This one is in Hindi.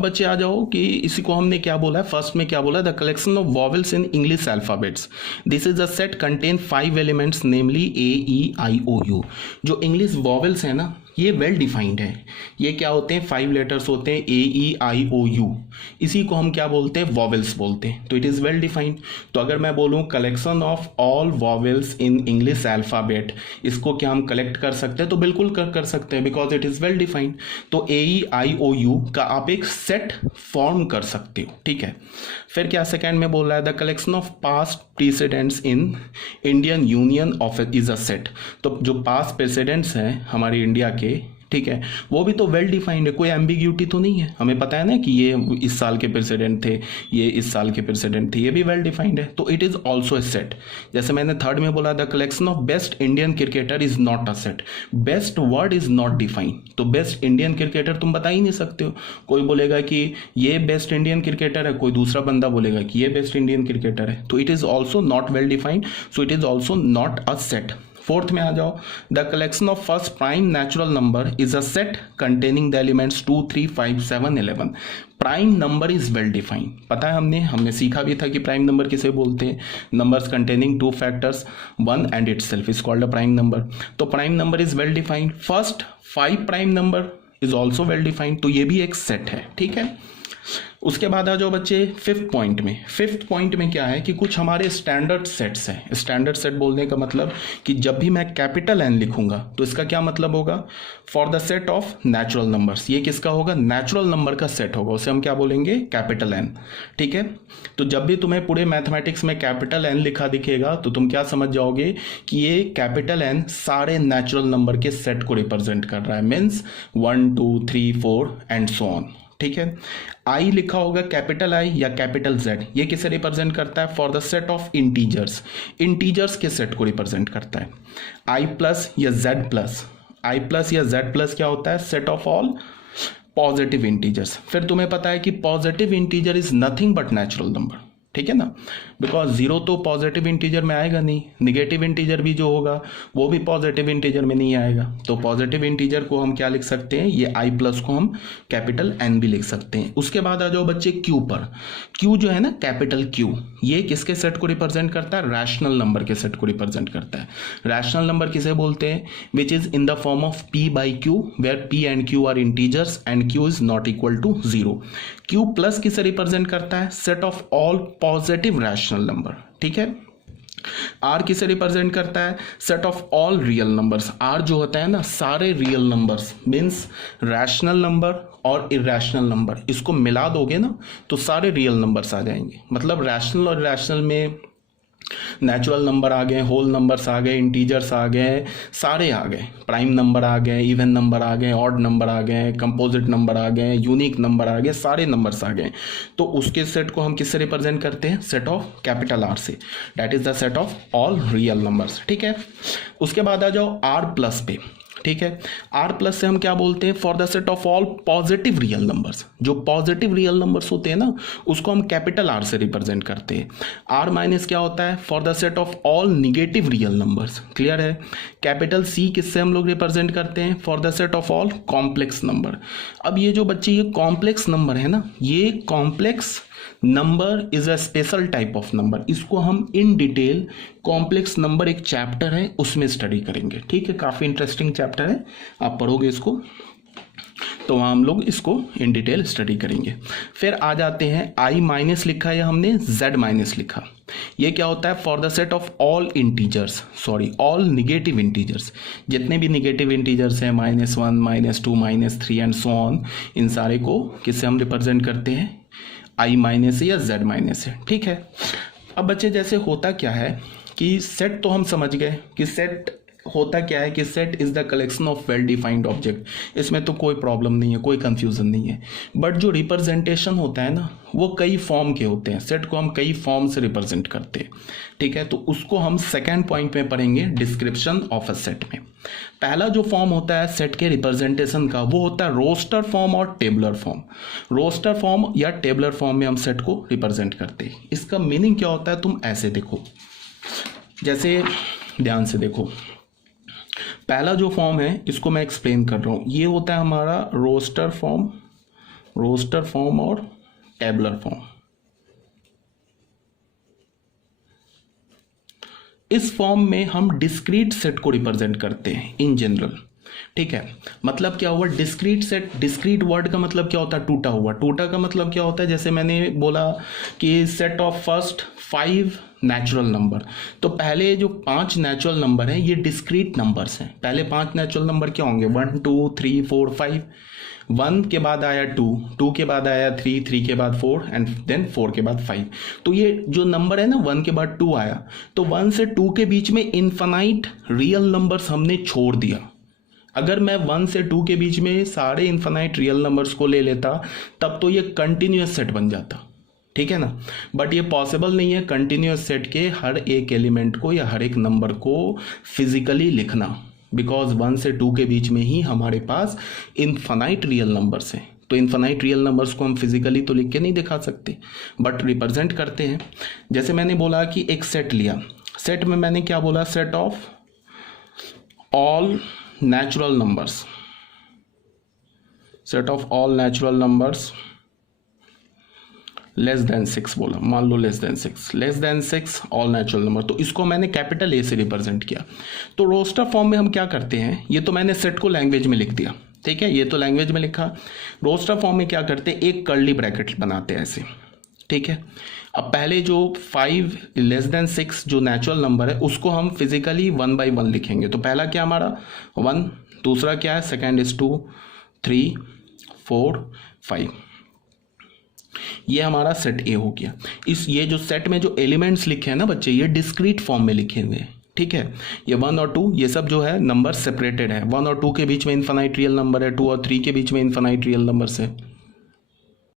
अब बच्चे आ जाओ कि इसी को हमने क्या बोला है, फर्स्ट में क्या बोला है, the collection of vowels in English alphabets, this is a set contain 5 elements namely AEIOU। जो इंग्लिश वॉवेल्स है ना ये वेल डिफाइंड है, ये क्या होते हैं 5 लेटर्स होते हैं AEIOU, इसी को हम क्या बोलते हैं वॉवेल्स बोलते हैं, तो इट इज़ वेल डिफाइंड। तो अगर मैं बोलूँ collection of all vowels in English alphabet, इसको क्या हम कलेक्ट कर सकते हैं, तो बिल्कुल कर सकते हैं because it is well defined. तो AEIOU का आप एक सेट फॉर्म कर सकते हो, ठीक है। फिर क्या सेकेंड में बोल रहा है, the collection of past presidents in Indian union of is a set, तो जो पास्ट प्रेसिडेंट्स हैं हमारे इंडिया के, ठीक है, वो भी तो वेल डिफाइंड है, कोई एम्बिग्यूटी तो नहीं है, हमें पता है ना कि ये इस साल के प्रेसिडेंट थे, ये इस साल के प्रेसिडेंट थे, ये भी वेल डिफाइंड है, तो it is also a set. जैसे मैंने थर्ड में बोला the collection of best Indian cricketer is not a set, best word is not defined, तो बेस्ट इंडियन क्रिकेटर तुम बता ही नहीं सकते हो, कोई बोलेगा कि ये बेस्ट इंडियन क्रिकेटर है, कोई दूसरा बंदा बोलेगा कि ये बेस्ट इंडियन क्रिकेटर है, तो it is also not well defined, so it is also not a set. Fourth में आ जाओ, the collection of first prime natural number is a set containing the elements 2, 3, 5, 7, 11। Prime number is well defined, पता है हमने सीखा भी था कि प्राइम नंबर किसे बोलते हैं, numbers containing 2 factors 1 and itself is called a prime number, तो prime number is well defined. First 5 prime number is also well defined, तो ये भी एक सेट है, ठीक है। उसके बाद आ जाओ बच्चे फिफ्थ पॉइंट में। फिफ्थ पॉइंट में क्या है कि कुछ हमारे स्टैंडर्ड सेट्स हैं। स्टैंडर्ड सेट बोलने का मतलब कि जब भी मैं कैपिटल एन लिखूंगा तो इसका क्या मतलब होगा, for the set of natural numbers, ये किसका होगा, नेचुरल नंबर का सेट होगा, उसे हम क्या बोलेंगे, कैपिटल एन, ठीक है। तो जब भी तुम्हें पूरे मैथमेटिक्स में कैपिटल एन लिखा दिखेगा तो तुम क्या समझ जाओगे कि ये कैपिटल एन सारे नेचुरल नंबर के सेट को रिप्रेजेंट कर रहा है, मीन्स 1, 2, 3, 4 एंड सो ऑन, ठीक है। आई लिखा होगा कैपिटल आई या कैपिटल जेड, ये किसे रिप्रेजेंट करता है, for the set of integers, integers के सेट को रिप्रेजेंट करता है। आई प्लस या जेड प्लस, आई प्लस या जेड प्लस क्या होता है, set of all positive integers. फिर तुम्हें पता है कि positive integer is nothing but natural number, ठीक है ना, बिकॉज जीरो तो पॉजिटिव इंटीजर में आएगा नहीं, निगेटिव इंटीजर भी जो होगा वो भी पॉजिटिव इंटीजर में नहीं आएगा, तो पॉजिटिव इंटीजर को हम क्या लिख सकते हैं, ये आई प्लस को हम कैपिटल एन भी लिख सकते हैं। उसके बाद आ जाओ बच्चे क्यू पर। क्यू जो है ना, कैपिटल क्यू, ये किसके सेट को रिप्रेजेंट करता है, रैशनल नंबर के सेट को रिप्रेजेंट करता है। रैशनल नंबर किसे बोलते हैं, which is in the form of P by Q, where P and Q are integers and Q is not equal to 0। Q plus किसे रिप्रेजेंट करता है, set of all positive rational number, ठीक है। आर किसे रिप्रेजेंट करता है, set of all real numbers, R जो होता है ना सारे real numbers, means rational number और इरेशनल नंबर, इसको मिला दोगे ना तो सारे रियल नंबर्स आ जाएंगे, मतलब रैशनल और इरेशनल में नेचुरल नंबर आ गए, होल नंबर्स आ गए, इंटीजर्स आ गए, सारे आ गए, प्राइम नंबर आ गए, इवन नंबर आ गए, ऑड नंबर आ गए, कंपोजिट नंबर आ गए, यूनिक नंबर आ गए, सारे नंबर्स आ गए, तो उसके सेट को हम किससे रिप्रेजेंट करते हैं, सेट ऑफ कैपिटल आर से, that is the set of all real numbers, ठीक है। उसके बाद आ जाओ आर प्लस पे, ठीक है। आर प्लस से हम क्या बोलते हैं, for the set of all positive real numbers, जो पॉजिटिव रियल नंबर्स होते हैं ना उसको हम कैपिटल आर से रिप्रेजेंट करते हैं। आर माइनस क्या होता है, for the set of all negative real numbers, clear है। कैपिटल सी किससे हम लोग रिप्रेजेंट करते हैं, for the set of all complex number. अब ये जो बच्चे ये कॉम्प्लेक्स नंबर है ना, ये complex number is a special type of number, इसको हम इन डिटेल कॉम्प्लेक्स नंबर एक चैप्टर है उसमें स्टडी करेंगे, ठीक है। काफ़ी इंटरेस्टिंग चैप्टर है, आप पढ़ोगे इसको तो वहाँ हम लोग इसको इन डिटेल स्टडी करेंगे। फिर आ जाते हैं आई माइनस लिखा है हमने, जेड माइनस लिखा, ये क्या होता है, for the set of all integers, sorry all negative integers, जितने भी निगेटिव इंटीजर्स हैं -1, -2, -3 एंड सो ऑन, इन सारे को किससे हम रिप्रेजेंट करते हैं, आई माइनस से या जेड माइनस से, ठीक है। अब बच्चे जैसे होता क्या है कि सेट तो हम समझ गए कि सेट होता क्या है कि set is the collection of well defined object, इसमें तो कोई प्रॉब्लम नहीं है, कोई कंफ्यूजन नहीं है। बट जो रिप्रेजेंटेशन होता है ना वो कई फॉर्म के होते हैं, सेट को हम कई फॉर्म से रिप्रेजेंट करते हैं, ठीक है। तो उसको हम सेकेंड पॉइंट में पढ़ेंगे, डिस्क्रिप्शन ऑफ अ सेट में। पहला जो फॉर्म होता है सेट के रिप्रेजेंटेशन का वो होता है रोस्टर फॉर्म और टेबलर फॉर्म। रोस्टर फॉर्म या टेबलर फॉर्म में हम सेट को रिप्रेजेंट करते हैं। इसका मीनिंग क्या होता है, तुम ऐसे देखो, जैसे ध्यान से देखो, पहला जो फॉर्म है इसको मैं एक्सप्लेन कर रहा हूँ, ये होता है हमारा रोस्टर फॉर्म रोस्टर फॉर्म और टेबलर फॉर्म। इस फॉर्म में हम डिस्क्रीट सेट को रिप्रेजेंट करते हैं इन जनरल, ठीक है। मतलब क्या हुआ, डिस्क्रीट सेट, डिस्क्रीट वर्ड का मतलब क्या होता है, टूटा हुआ। टूटा का मतलब क्या होता है, जैसे मैंने बोला कि set of first 5 natural number, तो पहले जो 5 नेचुरल नंबर हैं ये डिस्क्रीट नंबर्स हैं। पहले 5 नेचुरल नंबर क्या होंगे, 1 2 3 4 5। 1 के बाद आया 2, 2 के बाद आया 3, 3 के बाद 4 एंड देन 4 के बाद 5। तो ये जो नंबर है ना, 1 के बाद 2 आया, तो 1 से 2 के बीच में इन्फानाइट रियल नंबर्स हमने छोड़ दिया। अगर मैं 1 से 2 के बीच में सारे इन्फानाइट रियल नंबर्स को ले लेता तब तो ये कंटिन्यूस सेट बन जाता, ठीक है ना। बट ये पॉसिबल नहीं है कंटिन्यूस सेट के हर एक एलिमेंट को या हर एक नंबर को फिजिकली लिखना, बिकॉज 1 से 2 के बीच में ही हमारे पास इन्फानाइट रियल नंबर्स हैं। तो इन्फानाइट रियल नंबर्स को हम फिजिकली तो लिख के नहीं दिखा सकते, बट रिप्रेजेंट करते हैं। जैसे मैंने बोला कि एक सेट लिया, सेट में मैंने क्या बोला, set of all natural numbers, set of all natural numbers less than 6 बोला, मान लो less than 6 all natural number, तो इसको मैंने कैपिटल ए से रिप्रेजेंट किया। तो रोस्टर फॉर्म में हम क्या करते हैं, ये तो मैंने सेट को लैंग्वेज में लिख दिया, ठीक है, ये तो लैंग्वेज में लिखा। रोस्टर फॉर्म में क्या करते हैं, एक कर्ली ब्रैकेट बनाते हैं ऐसे, ठीक है। अब पहले जो 5 लेस देन 6 जो नेचुरल नंबर है उसको हम फिजिकली 1 by 1 लिखेंगे। तो पहला क्या हमारा 1, दूसरा क्या है, सेकेंड इज 2, 3 4 5। ये हमारा सेट ए हो गया। ये जो सेट में जो एलिमेंट्स लिखे हैं ना बच्चे, ये डिस्क्रीट फॉर्म में लिखे हुए हैं, ठीक है। ये 1 और 2 ये सब जो है नंबर सेपरेटेड है। 1 और 2 के बीच में इन्फानाइट रियल नंबर है, 2 और 3 के बीच में इन्फानाइट रियल नंबर्स है।